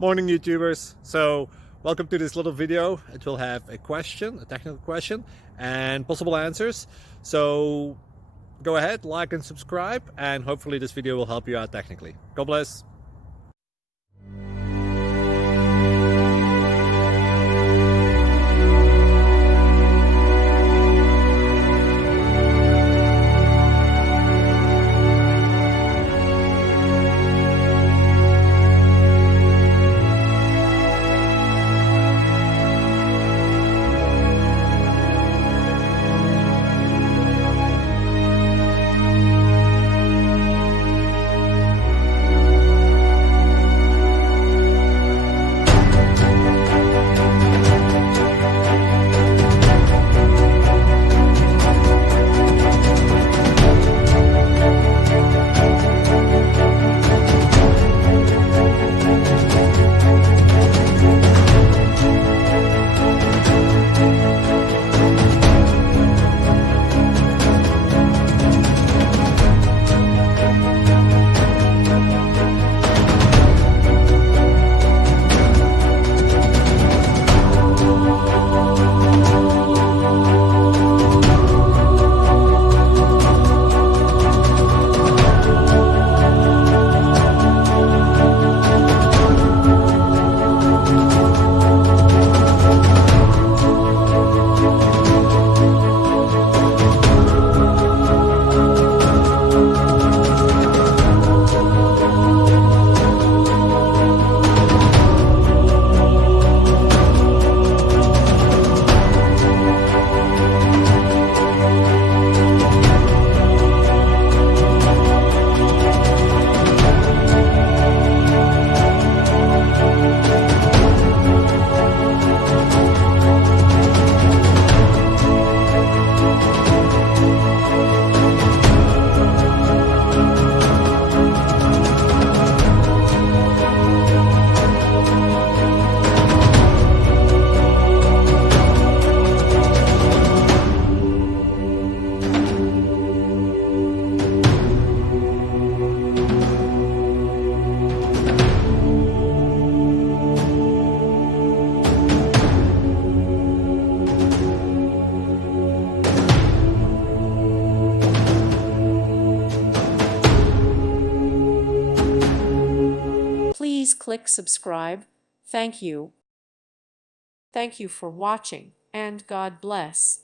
Morning YouTubers. So welcome to this little video. It will have a question, a technical question, and possible answers. So go ahead, like and subscribe, and hopefully this video will help you out technically. God bless. Please click subscribe. Thank you. Thank you for watching, and God bless.